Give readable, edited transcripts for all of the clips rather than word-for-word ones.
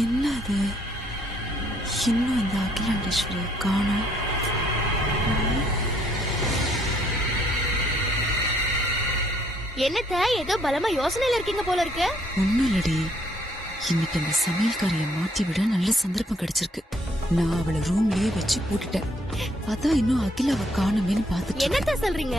என்னது இன்னும் இந்த அகிலாண்டேஸ்வரியை காணோம். என்னத்த ஏதோ பலமா யோசனையில இருக்கீங்க போல இருக்கு. ஒண்ணும் இல்லடி, இன்னைக்கு அந்த சமையல்காரிய மாத்தி விட நல்ல சந்தர்ப்பம் கிடைச்சிருக்கு. நான் அவளை ரூம்லயே வச்சு பூட்டிட்டேன். அதான் இன்னும் அகிலாவை காணுமேன்னு பாத்துட்டு. என்னத்த சொல்றீங்க?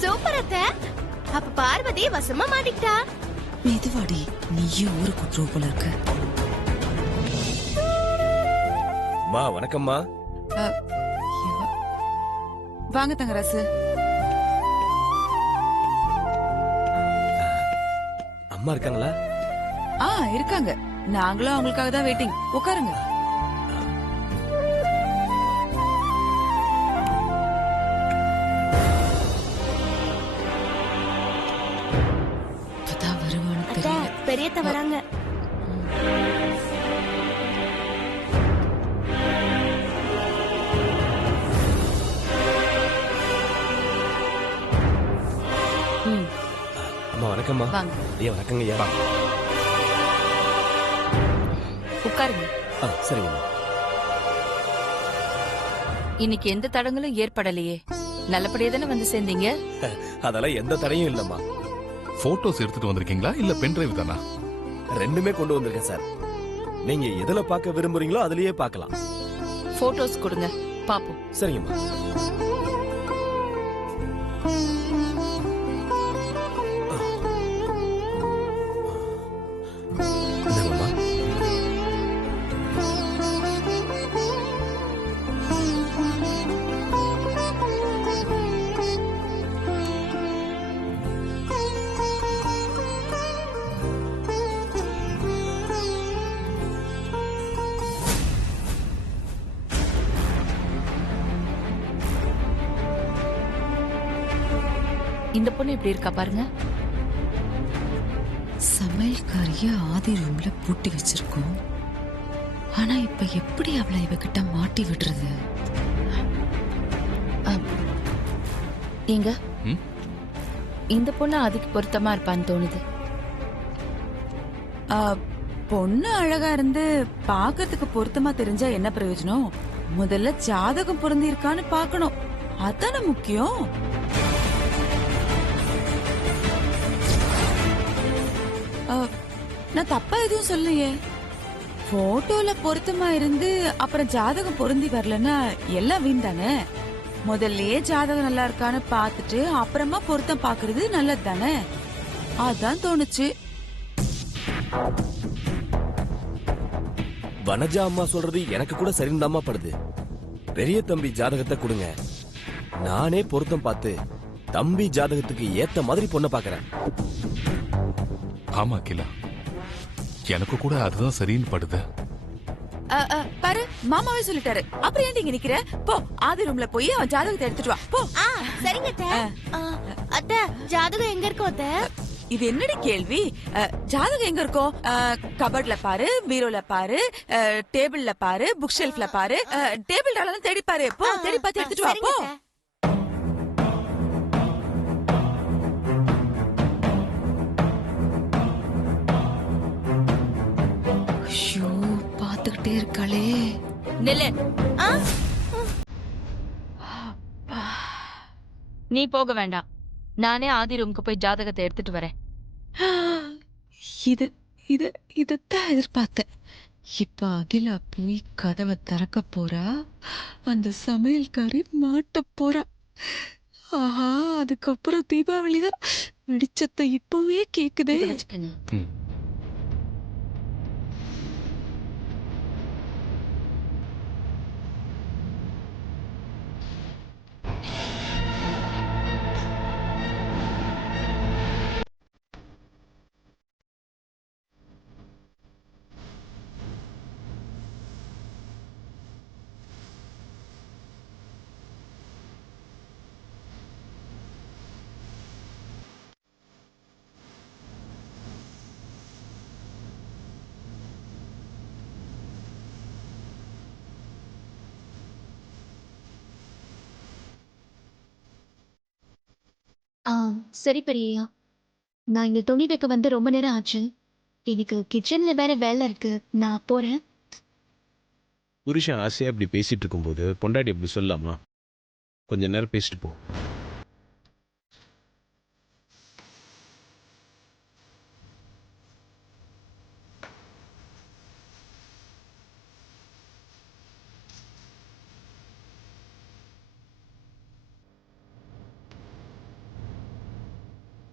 சூப்பர் அத்த. அப்ப பார்வதி வசமா மாட்டிக்கிட்டா. மெதுவாடி, நீயும் ஊரு குட்டுருவ போல இருக்கு. மா வணக்கம்மா. வாங்க தங்கராசு. அம்மா இருக்காங்களா? இருக்காங்க. நாங்களும் அவங்களுக்காக தான் வெயிட்டிங். உட்காருங்க. பெரியத்த வராங்க. அம்மா வணக்கம்மா. ஐயா வணக்கங்க ஐயா. உட்காருங்க. சரிங்கம்மா. இன்னைக்கு எந்த தடங்களும் ஏற்படலையே, நல்லபடியா தானே வந்து சேர்ந்தீங்க? அதெல்லாம் எந்த தடையும் இல்லம்மா. போட்டோஸ் எடுத்துட்டு வந்திருக்கீங்களா இல்ல பென் டிரைவ் தானா? ரெண்டுமே கொண்டு வந்திருக்கேன் சார். நீங்க எதுல பார்க்க விரும்புறீங்களோ அதுலயே பார்க்கலாம். போட்டோஸ் கொடுங்க பாப்போம். சரிங்கம்மா. இந்த பொண்ணு எப்படி இருக்கா பாருங்க. சமையல்காரிய ஆதி ரூம்ல பூட்டி வச்சிருக்கோம். ஆனா இப்ப எப்படி அவளை இவகிட்ட மாட்டி விடுறது? எங்க இந்த பொண்ணு ஆதிக்கு பொருத்தமா இருப்பான்னு தோணுது. பொண்ணு அழகா இருந்து பாக்கிறதுக்கு பொருத்தமா தெரிஞ்சா என்ன பிரயோஜனம்? முதல்ல ஜாதகம் பொருந்தி இருக்கான்னு பாக்கணும். அதான முக்கியம். நான் தப்பா எதுவும் சொல்லலையே. போட்டோல பொருத்தமா இருந்து அப்புறம் ஜாதகம் பொருந்தி வரலன்னா எல்லாம் வீண் தானே. முதல்லயே ஜாதகம் நல்லா இருக்கான்னு பாத்துட்டு அப்புறமா பொருத்தம் பாக்குறது நல்லது தானே. அதான் தோணுச்சு. வனஜா அம்மா சொல்றது எனக்கு கூட சரிந்தாமா படுது. பெரிய தம்பி ஜாதகத்தை கொடுங்க, நானே பொருத்தம் பார்த்து தம்பி ஜாதகத்துக்கு ஏத்த மாதிரி பொண்ணை பாக்குறேன். ஆமா கிலா, எனக்கு கூட அதுதான் சரின்னு படுது. பாரு, மாமாவே சொல்லிட்டாரு. அப்புறம் ஏன் இங்க நிக்கிற? போ, ஆதி ரூம்ல போய் அவன் ஜாதகத்தை எடுத்துட்டு வா. போ. சரிங்க அத்தை. அத்தை, ஜாதகம் எங்க இருக்கோ அத்தை? இது என்னடி கேள்வி? ஜாதகம் எங்க இருக்கோ? கபர்ட்ல பாரு, பீரோல பாரு, டேபிள்ல பாரு, புக் ஷெல்ஃப்ல பாரு, டேபிள் டாலெல்லாம் தேடி பாரு. போ, தேடி பார்த்து எடுத்துட்டு வா. போ. ஐயோ, பாத்துக்கிட்டே இருக்காளே. நில்லு. நீ போக வேண்டாம், நானே ஆதி ரூமுக்கு போய் ஜாதகத்தை எடுத்துட்டு வரேன். இதத்தான் எதிர்பார்த்தேன். இப்ப அகிலா போய் கதவை திறக்க போறா. அந்த சமையல்காரி மாட்ட போறா. ஆஹா, அதுக்கப்புறம் தீபாவளிதான். வெடிச்சத்தை இப்பவே கேக்குதே. ஆ சரி பெரியய்யா. நான் இங்க துணி வைக்க வந்து ரொம்ப நேரம் ஆச்சு. எனக்கு கிச்சன்ல வேற வேலை இருக்கு. நான் போறேன். புருஷன் ஆசையா இப்படி பேசிட்டு இருக்கும்போது பொண்டாட்டி இப்படி சொல்லலாமா? கொஞ்ச நேரம் பேசிட்டு போ.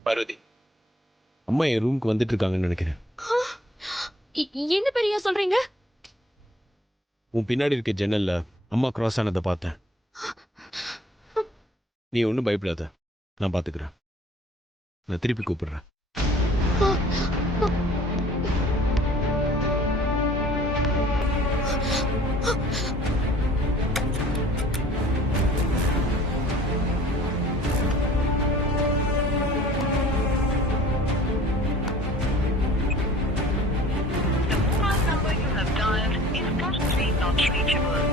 பார்வதி, அம்மா என் ரூமுக்கு வந்துட்டு இருக்காங்கன்னு நினைக்கிறேன். என்ன பெரியய்யா சொல்றீங்க? உன் பின்னாடி இருக்க ஜன்னல்ல அம்மா கிராஸ் ஆனதை பார்த்தேன். நீ ஒன்றும் பயப்படாத, நான் பார்த்துக்கிறேன். நான் திருப்பி கூப்பிடுறேன். number you have dialed is currently not reachable.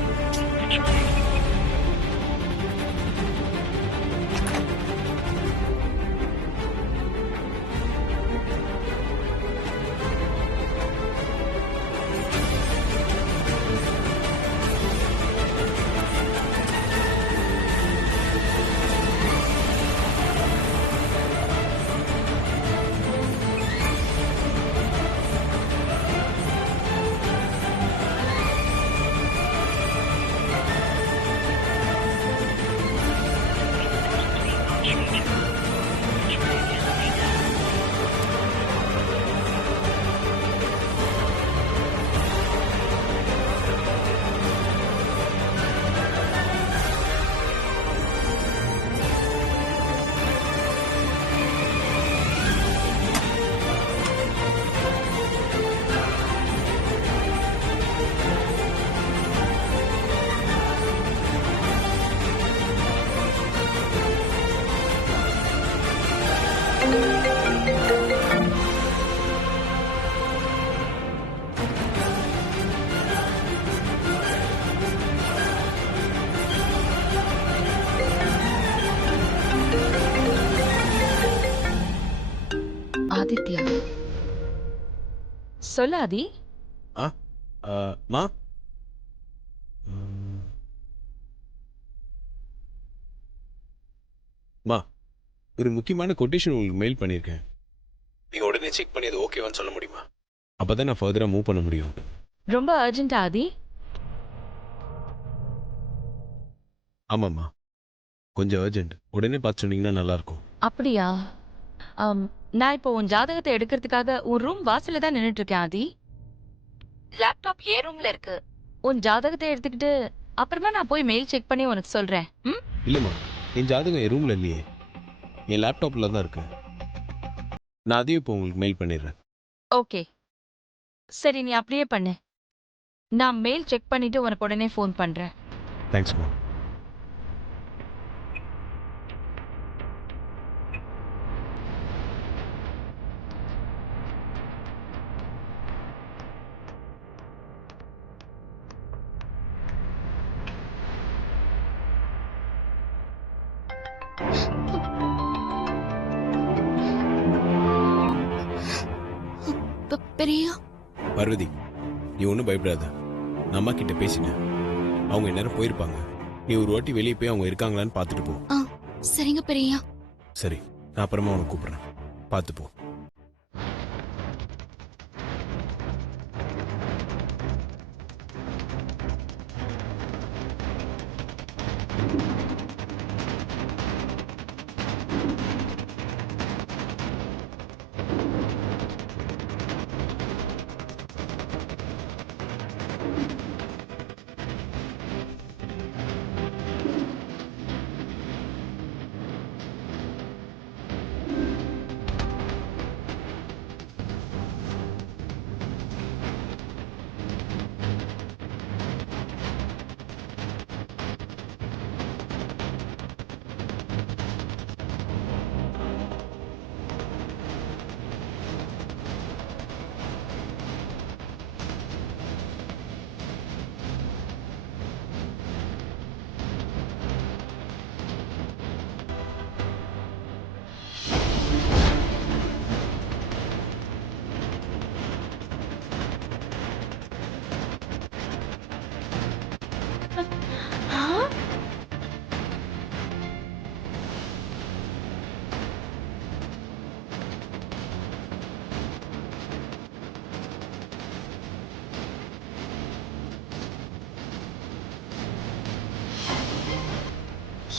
Please try Aditya, சொல்லு ஆதி. மா, மா, ஒரு முக்கியமான கொட்டேஷன் உங்களுக்கு மெயில் பண்ணியிருக்கேன். நீங்கள் உடனே செக் பண்ணி அது ஓகேவான்னு சொல்ல முடியுமா? அப்போ தான் நான் ஃபர்தராக மூவ் பண்ண முடியும். ரொம்ப அர்ஜென்ட் ஆதி. ஆமாம்மா, கொஞ்சம் அர்ஜென்ட். உடனே பார்த்து சொன்னீங்கன்னா நல்லாயிருக்கும். அப்படியா? நான் இப்போ உன் ஜாதகத்தை எடுக்கிறதுக்காக உன் ரூம் வாசல்ல தான் நின்னுட்டு இருக்கேன் ஆதி. லேப்டாப் ஏ ரூம்ல இருக்கு. உன் ஜாதகத்தை எடுத்துக்கிட்டு அப்புறமா நான் போய் மெயில் செக் பண்ணி உனக்கு சொல்றேன். ம்? இல்லைம்மா, என் ஜாதகம் என் ரூமில் இல்லையே, என் லேப்டாப்பில் தான் இருக்கு. நான் அதையும் இப்போ உங்களுக்கு மெயில் பண்ணிடுறேன். ஓகே, சரி, நீ அப்படியே பண்ணு. நான் மெயில் செக் பண்ணிட்டு உனக்கு உடனே ஃபோன் பண்றேன். தேங்க்ஸ்மா. பெரியய்யா. பார்வதி, நீ ஒன்றும் பயப்படாத. நான் அம்மா கிட்ட பேசினேன். அவங்க நேரம் போயிருப்பாங்க. நீ ஒரு வாட்டி வெளியே போய் அவங்க இருக்காங்களான்னு பார்த்துட்டு போ. சரிங்க பெரியய்யா. சரி, நான் அப்புறமா உனக்கு கூப்பிட்றேன். பார்த்து போ.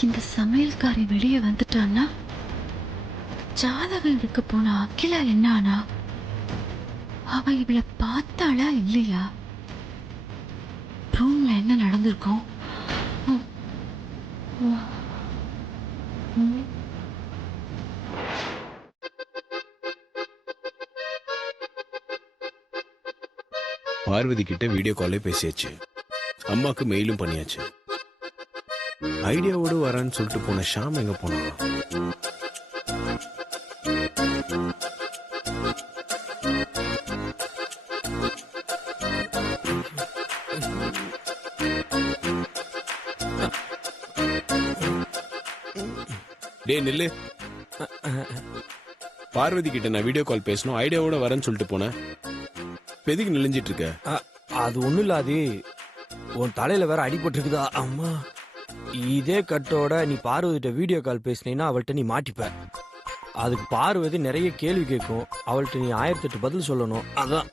இந்த சமையல்காரி வெளியே வந்துட்டான்னா ஜாதகம் எடுக்க போன அகிலா என்ன ஆனா? அவ இவளை பார்த்தாளா இல்லையா? ரூம்ல என்ன நடந்திருக்கும்? பார்வதி கிட்ட வீடியோ காலே பேசியாச்சு, அம்மாக்கு மெயிலும் பண்ணியாச்சு. ஐடியாவோடு வரேன்னு சொல்லிட்டு போன ஷாம் எங்க போனாங்க? டேய் நில்லு. பார்வதி கிட்ட நான் வீடியோ கால் பேசணும், ஐடியாவோட வரேன்னு சொல்லிட்டு போனேன். எதுக்கு நெளிஞ்சிட்டு இருக்க? அது ஒண்ணும் இல்லாது, உன் தலையில வேற அடிபட்டிருக்குதா அம்மா. இதே கட்டோட நீ பார்வதிட்ட வீடியோ கால் பேசினீன்னா அவள்கிட்ட நீ மாட்டிப்ப. அதுக்கு பார்வதி நிறைய கேள்வி கேட்கும், அவள்கிட்ட நீ 1008 பதில் சொல்லணும். அதான்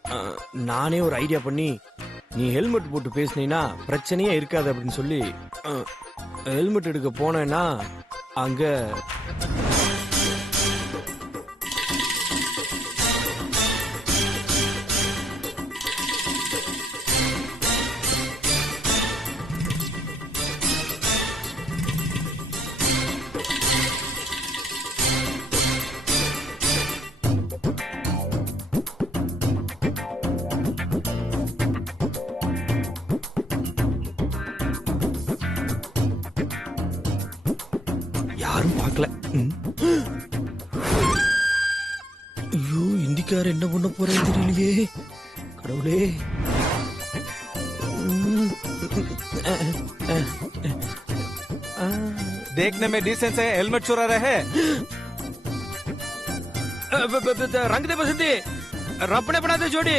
நானே ஒரு ஐடியா பண்ணி நீ ஹெல்மெட் போட்டு பேசினீன்னா பிரச்சனையே இருக்காது அப்படின்னு சொல்லி ஹெல்மெட் எடுக்க போனேன்னா அங்க யாரும் பார்க்கல. ஐயோ, இந்திக்கார என்ன பண்ண போறேன்னு தெரியலையே கடவுளே. देखने में डिसेंस है, हेलमेट चुरा रहे हैं। रंग दे बसंती, रपड़े बनाते जोड़ी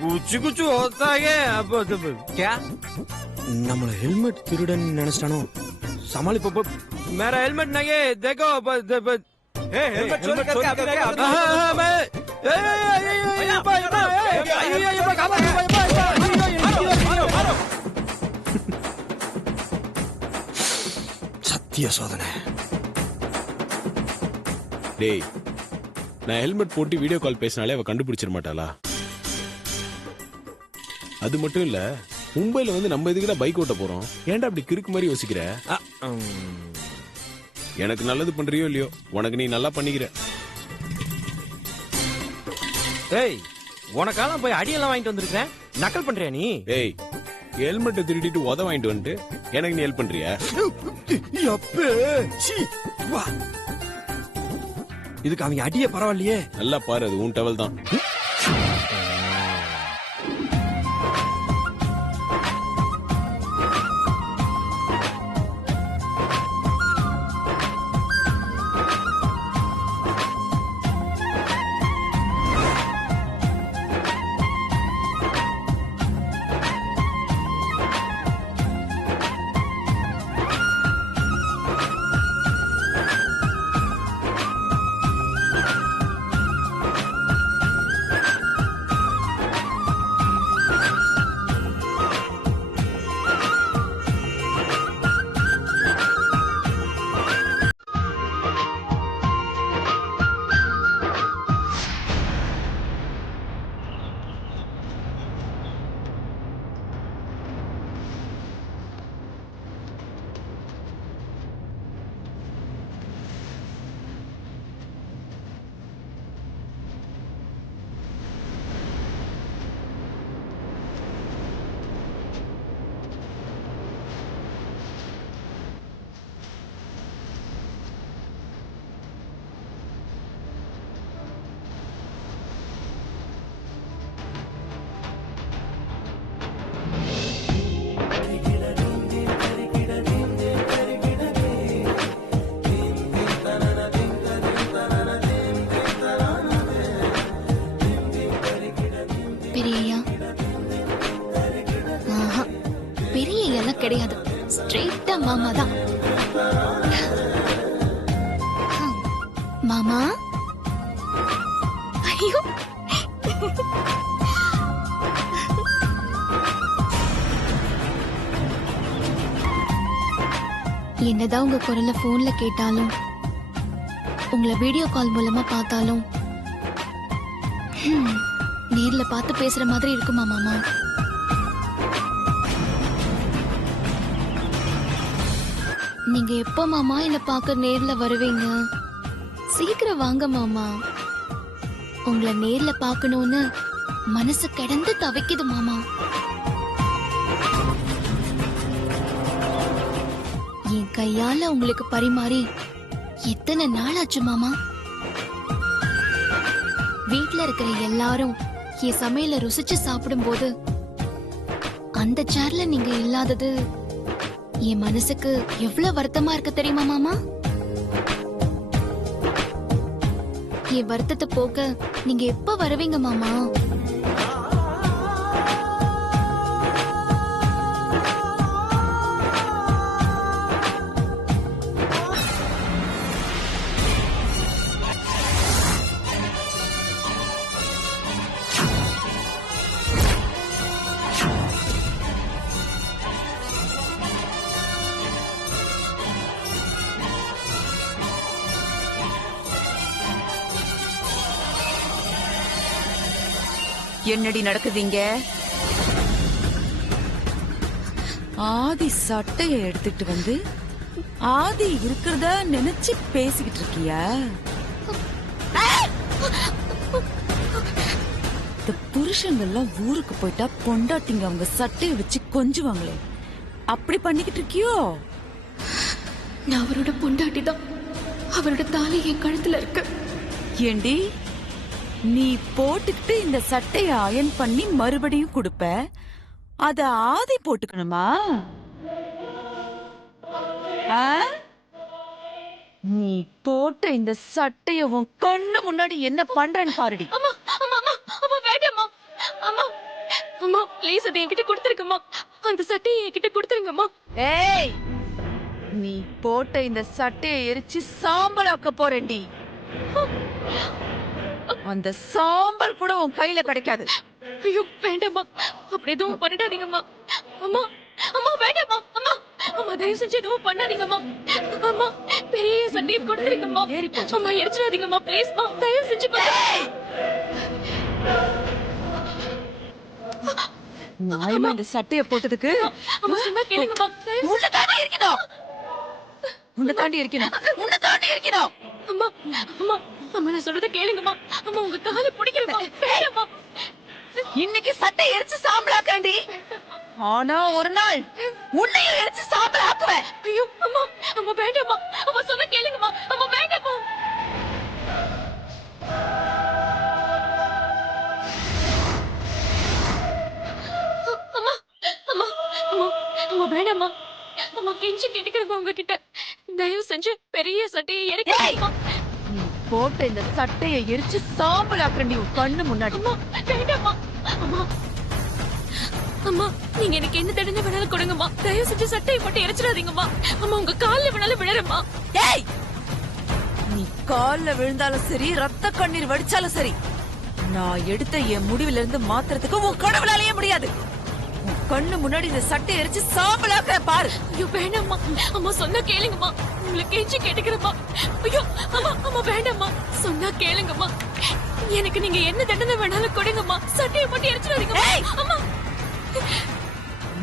कुछ कुछ होता है. क्या? நம்மள ஹெல்மெட் திருடன் நினைச்சிட்டானோ? சமாளி பாப்பா. मेरा हेलमेट नहीं है, देखो. हेलमेट चोरी करके आप சத்திய சோதனை. டேய், நான் ஹெல்மெட் போட்டு வீடியோ கால் பேசினாலே அவ கண்டுபிடிச்சிட மாட்டாளா? அது மட்டும் இல்ல, மும்பைல வந்து நம்ம எதுக்குடா பைக் ஓட்ட போறோம்? ஏன்டா அப்படி கிறுக்கு மாதிரி யோசிக்கிற? எனக்கு நல்லது பண்றியோ இல்லையோ, உனக்கு நீ நல்லா பண்ணிக்கிற. ஏய், உனக்காலாம் போய் அடியெல்லாம் வாங்கிட்டு வந்திருக்கேன், நக்கல் பண்றியா நீ? ஏய், ஹெல்மெட்டை திருடிட்டு உத வாங்கிட்டு வந்துட்டு எனக்கு நீ ஹெல்ப் பண்றியா? இதுக்கு அவங்க அடியே பரவாயில்லையே. நல்லா பாரு, அது உன் டவல் தான். கிடையாது, ஸ்ட்ரெயிட்டா மாமா தான். மாமா, ஐயோ என்னதான் உங்க குரலை போன்ல கேட்டாலும் உங்களை வீடியோ கால் மூலமா பார்த்தாலும் நேர்ல பார்த்து பேசுற மாதிரி இருக்குமா மாமா? நீங்க எப்ப மாமா என்ன பார்க்க நேர்ல வருவீங்க? சீக்கிரம் வாங்க மாமா. உங்களை நேர்ல பார்க்கணும்னு மனசு கிடந்து தவிக்குது மாமா. என் கையால உங்களுக்கு பரிமாறி எத்தனை நாள் ஆச்சு மாமா? வீட்ல இருக்கிற எல்லாரும் என் சமையல ருசிச்சு சாப்பிடும்போது அந்த சேர்ல நீங்க இல்லாதது என் மனசுக்கு எவ்வளவு வருத்தமா இருக்கு தெரியுமா மாமா? என் வருத்தத்தை போக்க நீங்க எப்ப வருவீங்க மாமா? என்னடி நடக்குதுங்க? ஆதி சட்டைய எடுத்துட்டு வந்து ஆதி இருக்கிறத நினைச்சு பேசிக்கிட்டு இருக்கியா? இந்த புருஷங்கள்லாம் ஊருக்கு போயிட்டா பொண்டாட்டிங்க அவங்க சட்டைய வச்சு கொஞ்சுவாங்களே, அப்படி பண்ணிக்கிட்டு இருக்கியோ? நான் அவரோட பொண்டாட்டி தான். அவரோட தாலி என் கழுத்துல இருக்கு. ஏண்டி, நீ போட்டுக்கிட்டு இந்த சட்டைய அயன் பண்ணி மறுபடியும் கொடுப்ப, அத ஆதி போட்டுக்கணுமா? ஆ? நீ போட்ட இந்த சட்டைய உன் கண்ணு முன்னாடி என்ன பண்றேன்னு பாருடி. அம்மா அம்மா அம்மா அம்மா வேண்டாம்மா. அம்மா அம்மா ப்ளீஸ் அதை என்கிட்ட கொடுத்துருங்கம்மா. அந்த சட்டையை என்கிட்ட கொடுத்துருங்கம்மா. ஏய், நீ போட்ட இந்த சட்டைய எரிச்சு சாம்பலாக்க போறேன்டி. அந்த சாம்பல் கூட உன் கையில கிடைக்காது. ஐயோ வேண்டாம்மா, அப்படி எதுவும் பண்ணிடாதீங்கம்மா. அம்மா அம்மா வேண்டாம்மா. அம்மா அம்மா தயவு செஞ்சு எதுவும் பண்ணாதீங்கம்மா. அம்மா பெரிய சட்டையை கொடுத்துருங்கம்மா. அம்மா எரிச்சிடாதீங்கம்மா ப்ளீஸ்மா, தயவு செஞ்சு. நாயமா இந்த சட்டைய போட்டதுக்கு அம்மா சொன்னா கேளுங்கம்மா. உன்னை தாண்டி இருக்கணும். உன்னை தாண்டி இருக்கணும். உன்னை தாண்டி இருக்கணும். அம்மா அம்மா அம்மா நான் சொல்றத கேளுங்கம்மா. அம்மா உங்க காலை பிடிக்கிறேம்மா. வேண்டாம்மா. இன்னைக்கு சட்டை எரிச்சு சாம்பலாக்கண்டி. ஆனா ஒரு நாள் உன்னையும் எரிச்சு சாம்பலாக்குவேன். ஐயோ அம்மா அம்மா வேண்டாம்மா. அம்மா சொன்னா கேளுங்கம்மா. அம்மா வேண்டாம்மா. அம்மா அம்மா அம்மா அம்மா வேண்டாம்மா. அம்மா கெஞ்சி கேட்டுக்கிறேன் உங்ககிட்ட, தயவு செஞ்சு பெரிய சட்டையை எரிக்கிறேம்மா. நீ போட்ட இந்த சட்டைய எரிச்சு சாம்பலாக்கண்டி உன் கண்ணு முன்னாடி. அம்மா வேண்டாம்மா. அம்மா அம்மா நீங்க எனக்கு என்ன தண்டனை வேணாலும் கொடுங்கம்மா. தயவு செஞ்சு சட்டையை மட்டும் எரிச்சிடாதீங்கம்மா. அம்மா உங்க கால்ல வேணாலும் விழறேம்மா. ஏய், நீ கால்ல விழுந்தாலும் சரி, ரத்த கண்ணீர் வடிச்சாலும் சரி, நான் எடுத்த என் முடிவுல இருந்து மாத்துறதுக்கு உன் கடவுளாலேயே முடியாது. உன் கண்ணு முன்னாடி இந்த சட்டை எரிச்சு சாம்பலாக்க பாரு. ஐயோ வேண்டாம்மா. அம்மா சொன்னா கேளுங்கம்மா. உங்களை கெஞ்சி கேட்டுக்கிறேம்மா. ஐயோ அம்மா அம்மா வேண்டாம்மா. சொன்னா கேளுங்கம்மா. எனக்கு நீங்க என்ன தண்டனை வேணாலும் கொடுங்கம்மா. சட்டையை மட்டும் எரிச்சிடாதீங்கம்மா. அம்மா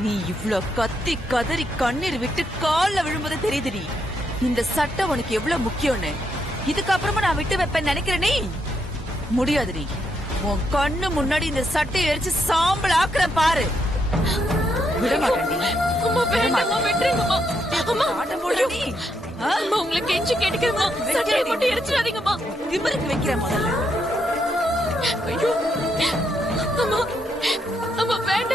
நீ இவ்ளோ கத்தி கதறி கண்ணீர் விட்டு கால்ல விழும்போது தெரியுதுடி இந்த சட்டை உனக்கு எவ்வளவு முக்கியம்னு. இதுக்கப்புறமா நான் விட்டு வைப்பேன் நினைக்கிறேனே, முடியாதுடி. உன் கண்ணு முன்னாடி இந்த சட்டையை எரிச்சு சாம்பல் ஆக்குறேன் பாரு. விட மாட்டேன். அம்மா வேண்டாம்மா, விட்டுருங்கம்மா. அம்மா ஆட்டம் போடுற நீ. அம்மா உங்களை கெஞ்சி கேட்டுக்கிறேம்மா. சட்டையை மட்டும் எரிச்சிடாதீங்கம்மா. திமிருக்கு வைக்கிறேன் முதல்ல. ஐயோ அம்மா அம்மா வேண்டாம்.